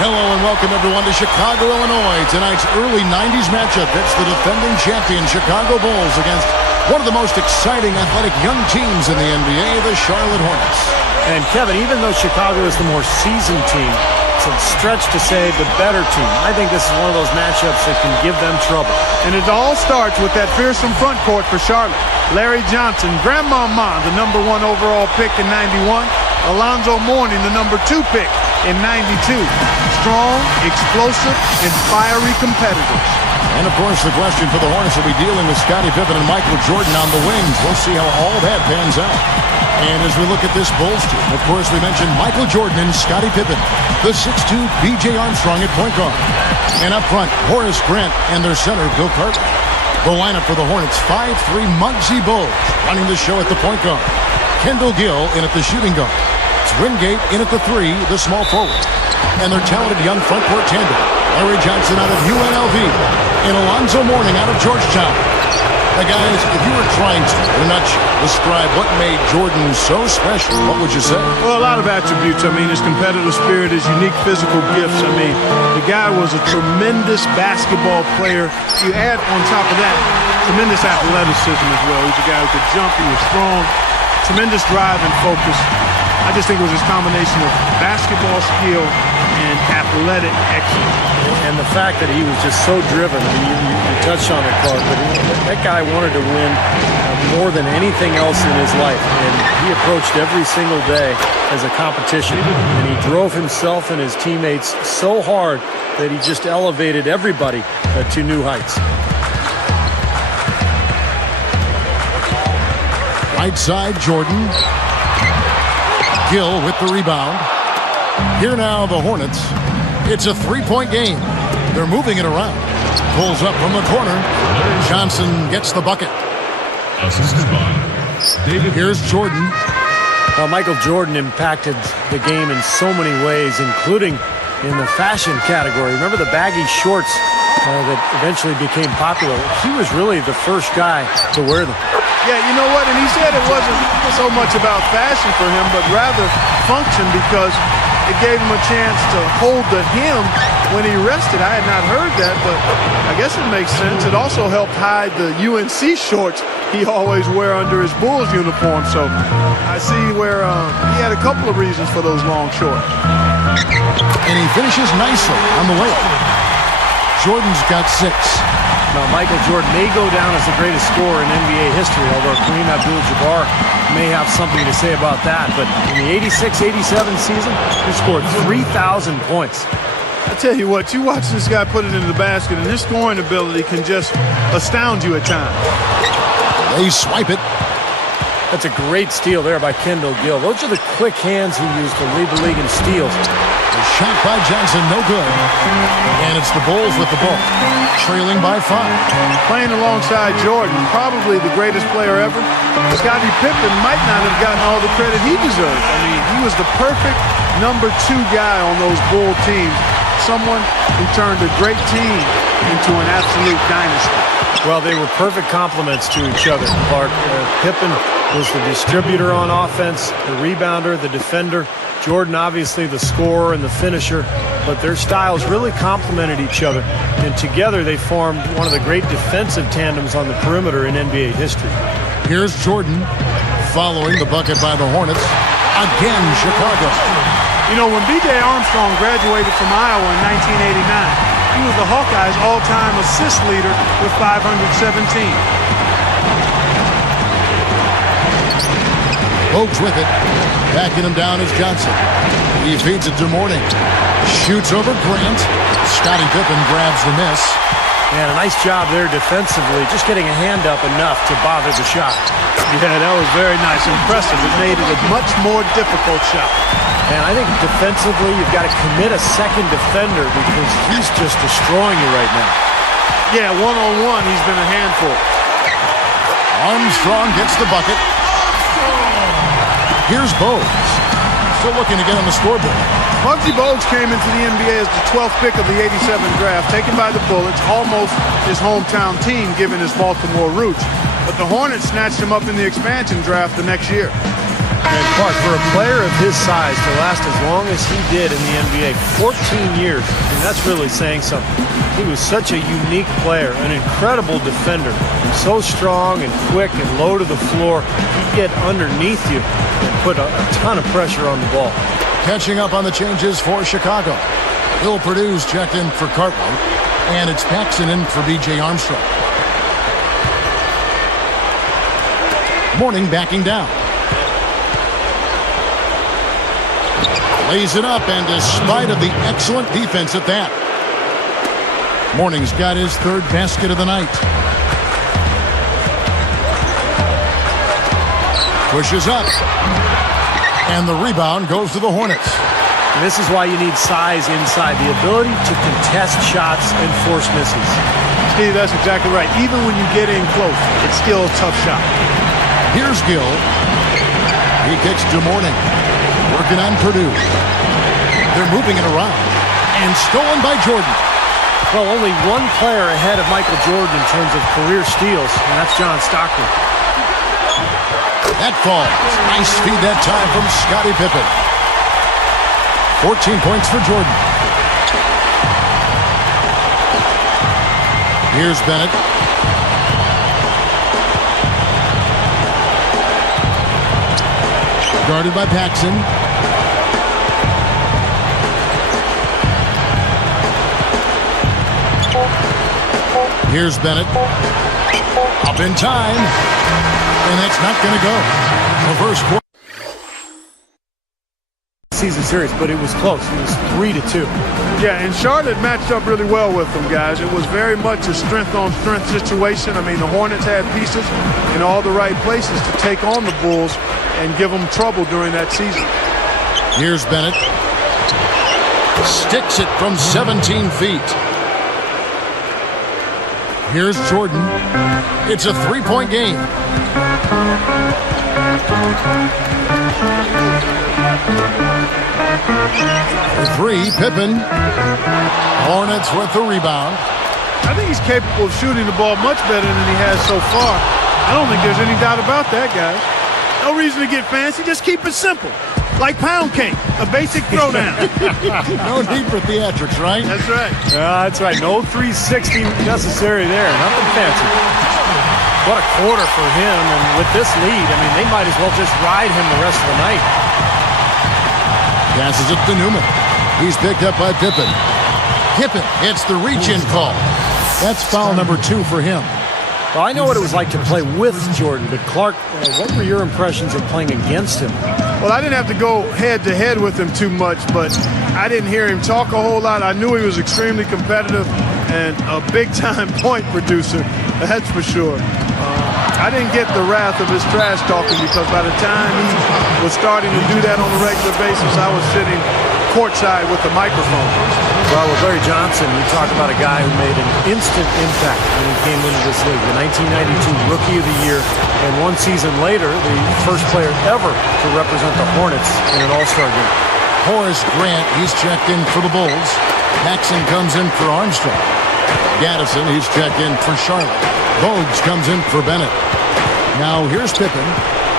Hello and welcome everyone to Chicago, Illinois. Tonight's early 90s matchup hits the defending champion Chicago Bulls against one of the most exciting athletic young teams in the NBA, the Charlotte Hornets. And Kevin, even though Chicago is the more seasoned team, it's a stretch to say the better team. I think this is one of those matchups that can give them trouble. And it all starts with that fearsome front court for Charlotte. Larry Johnson, Grandmama, the #1 overall pick in 91. Alonzo Mourning, the #2 pick in 92. Strong, explosive, and fiery competitors. And, of course, the question for the Hornets will be dealing with Scottie Pippen and Michael Jordan on the wings. We'll see how all that pans out. And as we look at this Bulls team, of course, we mentioned Michael Jordan and Scottie Pippen, the 6'2", B.J. Armstrong at point guard. And up front, Horace Grant and their center, Bill Cartwright. The lineup for the Hornets, 5'3" Muggsy Bogues running the show at the point guard. Kendall Gill in at the shooting guard. Wingate in at the 3, the small forward. And their talented young front court tandem, Larry Johnson out of UNLV and Alonzo Mourning out of Georgetown. Now, guys, if you were trying to, in a nutshell, describe what made Jordan so special, what would you say? Well, a lot of attributes. I mean, his competitive spirit, his unique physical gifts. I mean, the guy was a tremendous basketball player. You add on top of that, tremendous athleticism as well. He's a guy who could jump. He was strong. Tremendous drive and focus. I just think it was his combination of basketball skill and athletic excellence. And the fact that he was just so driven. I mean, you touched on it, Clark, but that guy wanted to win more than anything else in his life. And he approached every single day as a competition. And he drove himself and his teammates so hard that he just elevated everybody to new heights. Right side, Jordan. Gill with the rebound. Here now, the Hornets. It's a three-point game. They're moving it around. Pulls up from the corner. Johnson gets the bucket. Assisted by David. Here's Jordan. Michael Jordan impacted the game in so many ways, including in the fashion category. Remember the baggy shorts that eventually became popular? He was really the first guy to wear them. Yeah, you know what? And he said it wasn't so much about fashion for him, but rather function, because it gave him a chance to hold the hem when he rested. I had not heard that, but I guess it makes sense. It also helped hide the UNC shorts he always wear under his Bulls uniform. So I see where he had a couple of reasons for those long shorts. And he finishes nicely on the layup. Jordan's got 6. Now, Michael Jordan may go down as the greatest scorer in NBA history, although Kareem Abdul-Jabbar may have something to say about that. But in the 86-87 season, he scored 3,000 points. I tell you what, you watch this guy put it into the basket, and his scoring ability can just astound you at times. They swipe it. That's a great steal there by Kendall Gill. Those are the quick hands he used to lead the league in steals. The shot by Johnson, no good. And it's the Bulls with the ball, trailing by 5. Playing alongside Jordan, probably the greatest player ever, Scottie Pippen might not have gotten all the credit he deserved. I mean, he was the perfect #2 guy on those Bull teams. Someone who turned a great team into an absolute dynasty. Well, they were perfect complements to each other, Clark. Pippen was the distributor on offense, the rebounder, the defender. Jordan, obviously, the scorer and the finisher. But their styles really complemented each other. And together, they formed one of the great defensive tandems on the perimeter in NBA history. Here's Jordan following the bucket by the Hornets. Again, Chicago. You know, when B.J. Armstrong graduated from Iowa in 1989, he was the Hawkeyes' all-time assist leader with 517. Bogues with it. Backing him down is Johnson. He feeds it to Mourning. Shoots over Grant. Scottie Pippen grabs the miss. And a nice job there defensively, just getting a hand up enough to bother the shot. Yeah, that was very nice. Impressive. It made it a much more difficult shot. And I think defensively, you've got to commit a second defender because he's just destroying you right now. Yeah, one-on-one, he's been a handful. Armstrong gets the bucket. Here's Bogues. Still looking to get on the scoreboard. Muggsy Bogues came into the NBA as the 12th pick of the '87 draft, taken by the Bullets, almost his hometown team given his Baltimore roots. But the Hornets snatched him up in the expansion draft the next year. And Clark, for a player of his size to last as long as he did in the NBA, 14 years, and that's really saying something. He was such a unique player, an incredible defender, so strong and quick and low to the floor. He'd get underneath you and put a ton of pressure on the ball. Catching up on the changes for Chicago. Bill Purdue's checked in for Cartwright, and it's Paxson in for B.J. Armstrong. Mourning backing down. Lays it up, and despite of the excellent defense at that, Mourning's got his third basket of the night. Pushes up, and the rebound goes to the Hornets. And this is why you need size inside, the ability to contest shots and force misses. Steve, that's exactly right. Even when you get in close, it's still a tough shot. Here's Gill. He kicks to Mourning. Working on Purdue. They're moving it around. And stolen by Jordan. Well, only one player ahead of Michael Jordan in terms of career steals, and that's John Stockton. That falls. Nice feed that time from Scottie Pippen. 14 points for Jordan. Here's Bennett. Guarded by Paxson. Here's Bennett. Up in time. And that's not going to go. Reverse court. Season series, but it was close. It was 3-2. Yeah, and Charlotte matched up really well with them, guys. It was very much a strength-on-strength situation. I mean, the Hornets had pieces in all the right places to take on the Bulls and give them trouble during that season. Here's Bennett. Sticks it from 17 feet. Here's Jordan. It's a three-point game. For three, Pippen. Hornets with the rebound. I think he's capable of shooting the ball much better than he has so far. I don't think there's any doubt about that, guys. No reason to get fancy. Just keep it simple. Like pound cake, a basic throwdown. No need for theatrics, right? That's right. That's right. No 360 necessary there. Nothing fancy. What a quarter for him. And with this lead, I mean, they might as well just ride him the rest of the night. Passes it to Newman. He's picked up by Pippen. Pippen hits the reach-in call. That's foul number 2 for him. Well, I know what it was like to play with Jordan, but Clark, what were your impressions of playing against him? Well, I didn't have to go head-to-head with him too much, but I didn't hear him talk a whole lot. I knew he was extremely competitive and a big-time point producer, that's for sure. I didn't get the wrath of his trash talking because by the time he was starting to do that on a regular basis, I was sitting courtside with the microphone. Well, with Larry Johnson, we talk about a guy who made an instant impact when he came into this league. The 1992 Rookie of the Year, and one season later, the first player ever to represent the Hornets in an All-Star game. Horace Grant, he's checked in for the Bulls. Paxson comes in for Armstrong. Gaddison, he's checked in for Charlotte. Bogues comes in for Bennett. Now here's Pippen.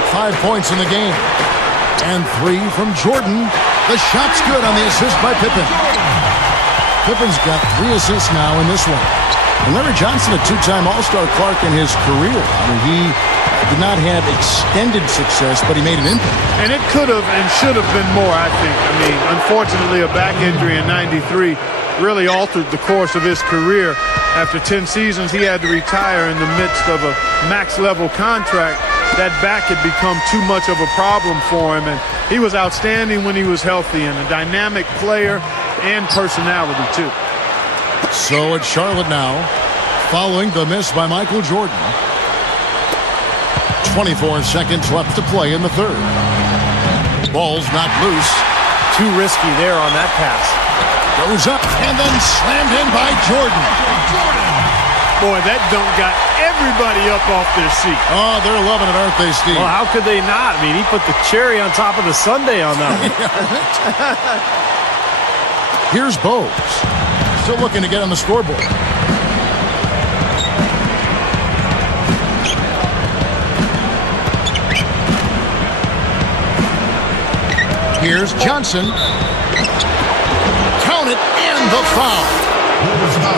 5 points in the game. And 3 from Jordan. The shot's good on the assist by Pippen. Pippen's got 3 assists now in this one. And Larry Johnson, a 2-time All-Star Clark in his career. I mean, he did not have extended success, but he made an impact. And it could have and should have been more, I think. I mean, unfortunately, a back injury in '93 really altered the course of his career. After 10 seasons, he had to retire in the midst of a max-level contract. That back had become too much of a problem for him, and he was outstanding when he was healthy and a dynamic player and personality, too. So it's Charlotte now, following the miss by Michael Jordan. 24 seconds left to play in the third. Ball's not loose. Too risky there on that pass. Goes up and then slammed in by Jordan. Boy, that dunk got everybody up off their seat. Oh, they're loving it, aren't they, Steve? Well, how could they not? I mean, he put the cherry on top of the sundae on that one. Here's Bogues. Still looking to get on the scoreboard. Here's Johnson. Count it, and the foul.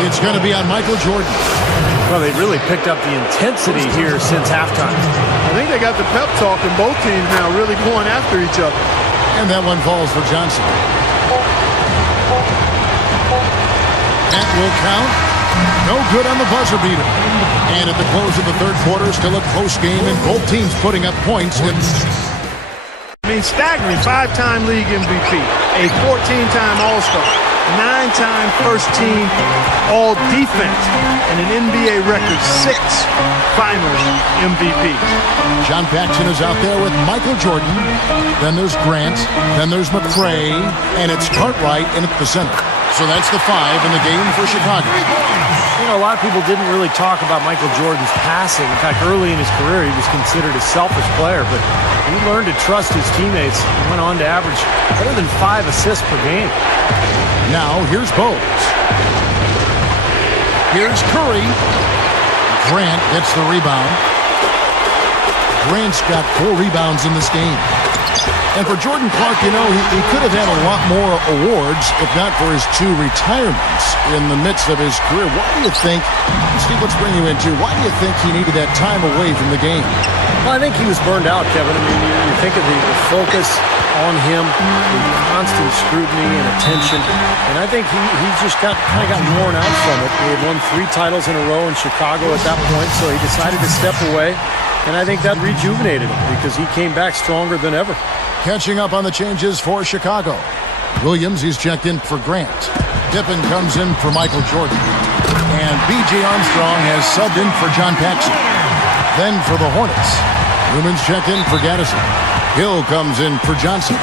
It's going to be on Michael Jordan. Well, they really picked up the intensity here since halftime. I think they got the pep talk in both teams now, really going after each other. And that one falls for Johnson. That will count. No good on the buzzer beater. And at the close of the third quarter, still a close game, and both teams putting up points. I mean, staggering 5-time league MVP, a 14-time All-Star, 9-time first-team All-Defense, and an NBA record 6 Finals MVPs. John Paxson is out there with Michael Jordan. Then there's Grant. Then there's McRae. And it's Cartwright in at the center. So that's the 5 in the game for Chicago. You know, a lot of people didn't really talk about Michael Jordan's passing. In fact, early in his career, he was considered a selfish player, but he learned to trust his teammates and went on to average better than 5 assists per game. Now, here's Bowes. Here's Curry. Grant gets the rebound. Grant's got 4 rebounds in this game. And for Jordan Clark, you know, he could have had a lot more awards if not for his 2 retirements in the midst of his career. Why do you think, Steve, let's bring you into, why do you think he needed that time away from the game? Well, I think he was burned out, Kevin. I mean, you think of the focus on him, the constant scrutiny and attention, and I think he just kind of got worn out from it. He had won 3 titles in a row in Chicago at that point, so he decided to step away, and I think that rejuvenated him because he came back stronger than ever. Catching up on the changes for Chicago. Williams, he's checked in for Grant. Pippen comes in for Michael Jordan. And B.J. Armstrong has subbed in for John Paxson. Then for the Hornets, Newman's checked in for Gaddison. Hill comes in for Johnson.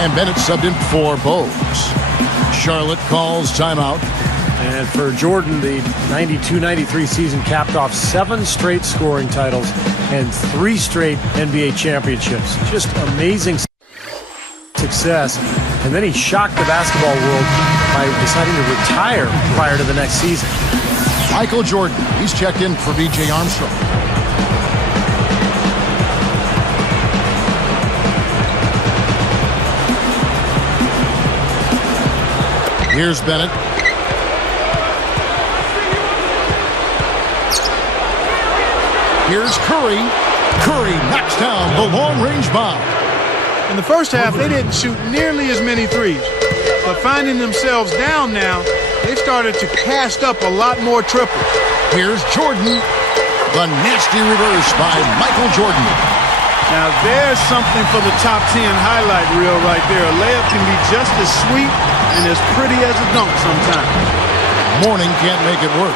And Bennett subbed in for Bowes. Charlotte calls timeout. And for Jordan, the 92-93 season capped off 7 straight scoring titles and 3 straight NBA championships. Just amazing success. And then he shocked the basketball world by deciding to retire prior to the next season. Michael Jordan, he's checked in for B.J. Armstrong. Here's Bennett. Here's Curry. Curry knocks down the long-range bomb. In the first half, they didn't shoot nearly as many threes. But finding themselves down now, they've started to cast up a lot more triples. Here's Jordan. The nasty reverse by Michael Jordan. Now there's something for the top 10 highlight reel right there. A layup can be just as sweet and as pretty as a dunk sometimes. Morning can't make it work.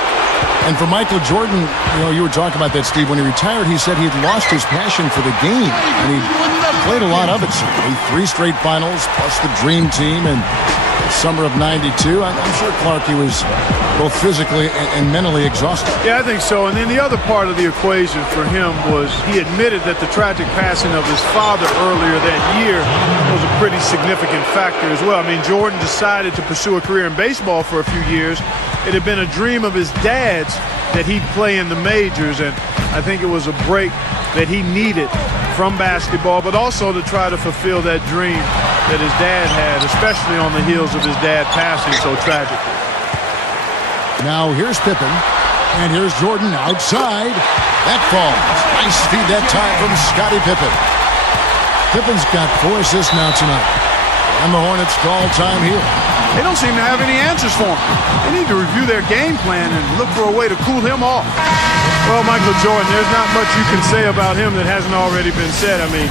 And for Michael Jordan, you know, you were talking about that, Steve. When he retired, he said he'd lost his passion for the game. And he played a lot of it, certainly. 3 straight finals, plus the Dream Team, and the summer of '92. I'm sure, Clark, he was both physically and mentally exhausted. Yeah, I think so. And then the other part of the equation for him was he admitted that the tragic passing of his father earlier that year was a pretty significant factor as well. I mean, Jordan decided to pursue a career in baseball for a few years. It had been a dream of his dad's that he'd play in the majors, and I think it was a break that he needed from basketball, but also to try to fulfill that dream that his dad had, especially on the heels of his dad passing so tragically. Now here's Pippen, and here's Jordan outside. That falls. Nice feed that time from Scottie Pippen. Pippen's got 4 assists now tonight. And the Hornets call time here. They don't seem to have any answers for him. They need to review their game plan and look for a way to cool him off. Well, Michael Jordan, there's not much you can say about him that hasn't already been said. I mean,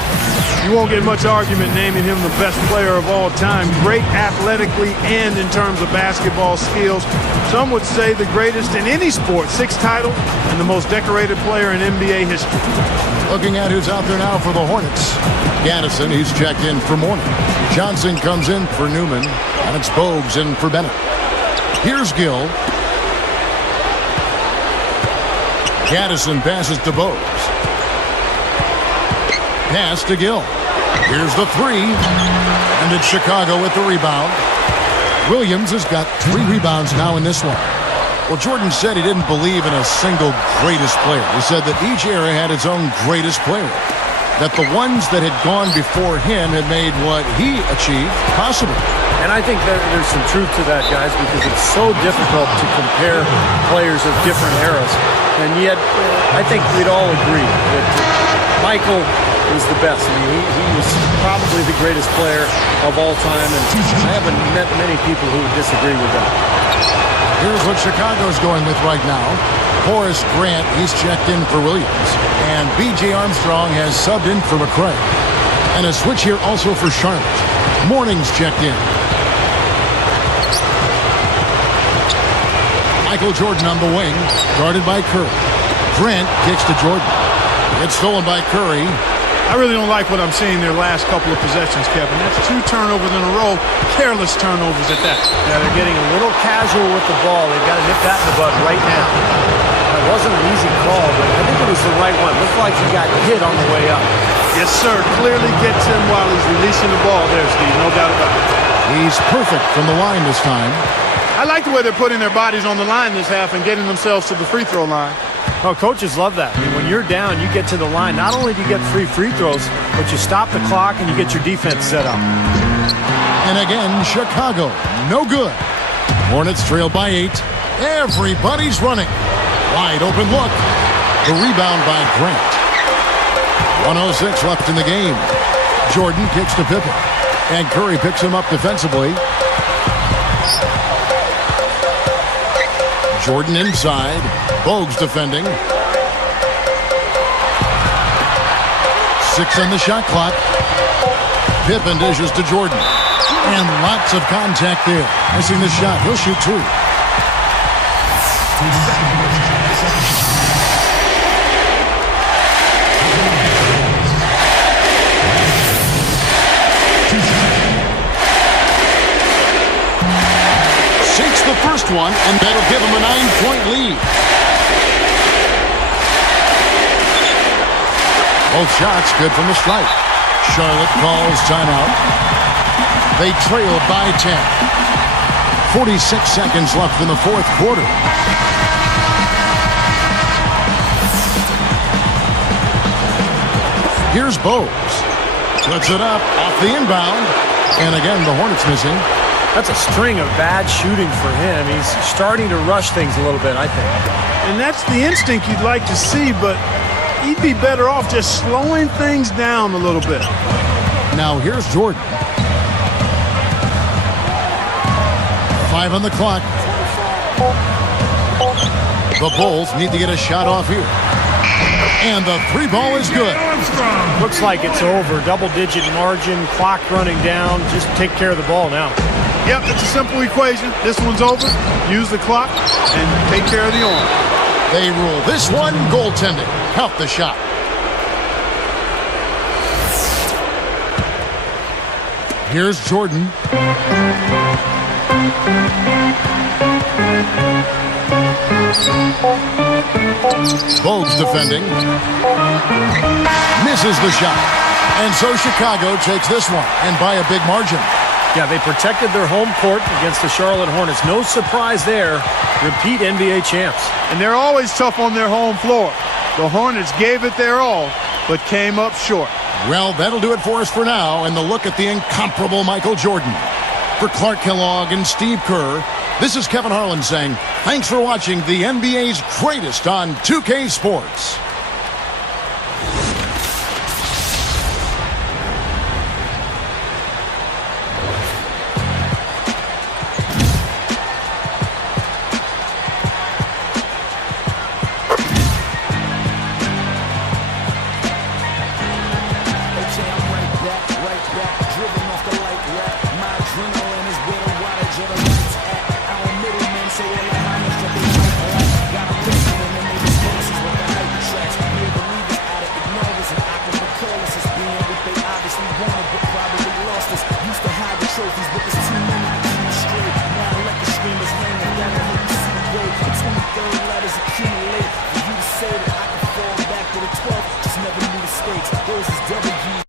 you won't get much argument naming him the best player of all time. Great athletically and in terms of basketball skills. Some would say the greatest in any sport. 6 titles and the most decorated player in NBA history. Looking at who's out there now for the Hornets. Gaddison, he's checked in for Morning. Johnson comes in for Newman. And it's Bogues in for Bennett. Here's Gill. Gaddison passes to Bogues. Pass to Gill. Here's the 3. And it's Chicago with the rebound. Williams has got 3 rebounds now in this one. Well, Jordan said he didn't believe in a single greatest player. He said that each era had its own greatest player. that the ones that had gone before him had made what he achieved possible. And I think that there's some truth to that, guys, because it's so difficult to compare players of different eras. And yet, I think we'd all agree that Michael was the best. I mean, he was probably the greatest player of all time, and I haven't met many people who would disagree with that. Here's what Chicago's going with right now. Horace Grant, he's checked in for Williams. And B.J. Armstrong has subbed in for McCray. And a switch here also for Charlotte. Morning's checked in. Michael Jordan on the wing, guarded by Curry. Grant kicks to Jordan. It's stolen by Curry. I really don't like what I'm seeing their last couple of possessions, Kevin. That's 2 turnovers in a row, careless turnovers at that. Yeah, they're getting a little casual with the ball. They've got to nip that in the bud right now. It wasn't an easy call, but I think it was the right one. Looked like he got hit on the way up. Yes, sir. Clearly gets him while he's releasing the ball there, Steve. No doubt about it. He's perfect from the line this time. I like the way they're putting their bodies on the line this half and getting themselves to the free throw line. Oh, coaches love that. I mean, when you're down, you get to the line. Not only do you get free throws, but you stop the clock and you get your defense set up. And again, Chicago, no good. Hornets trail by 8. Everybody's running. Wide open look. The rebound by Grant. 1:06 left in the game. Jordan kicks to Pippen. And Curry picks him up defensively. Jordan inside. Bogues defending. 6 on the shot clock. Pippen dishes to Jordan. And lots of contact there. Missing the shot. He'll shoot 2. Sinks the first one, and that'll give him a 9-point lead. Both shots good from the stripe. Charlotte calls timeout. They trail by 10. 46 seconds left in the fourth quarter. Here's Bogues. Puts it up off the inbound. And again, the Hornets missing. That's a string of bad shooting for him. He's starting to rush things a little bit, I think. And that's the instinct you'd like to see, but he'd be better off just slowing things down a little bit. Now here's Jordan. 5 on the clock. The Bulls need to get a shot off here. And the 3 ball is good. Looks like it's over. Double-digit margin, clock running down. Just take care of the ball now. Yep, it's a simple equation. This one's over. Use the clock and take care of the arm. They rule this one goaltending. Count the shot. Here's Jordan. Bogues defending. Misses the shot. And so Chicago takes this one, and by a big margin. Yeah, they protected their home court against the Charlotte Hornets. No surprise there. Repeat NBA champs. And they're always tough on their home floor. The Hornets gave it their all, but came up short. Well, that'll do it for us for now, and the look at the incomparable Michael Jordan. For Clark Kellogg and Steve Kerr, this is Kevin Harlan saying, thanks for watching the NBA's greatest on 2K Sports. Okay, I'm right back.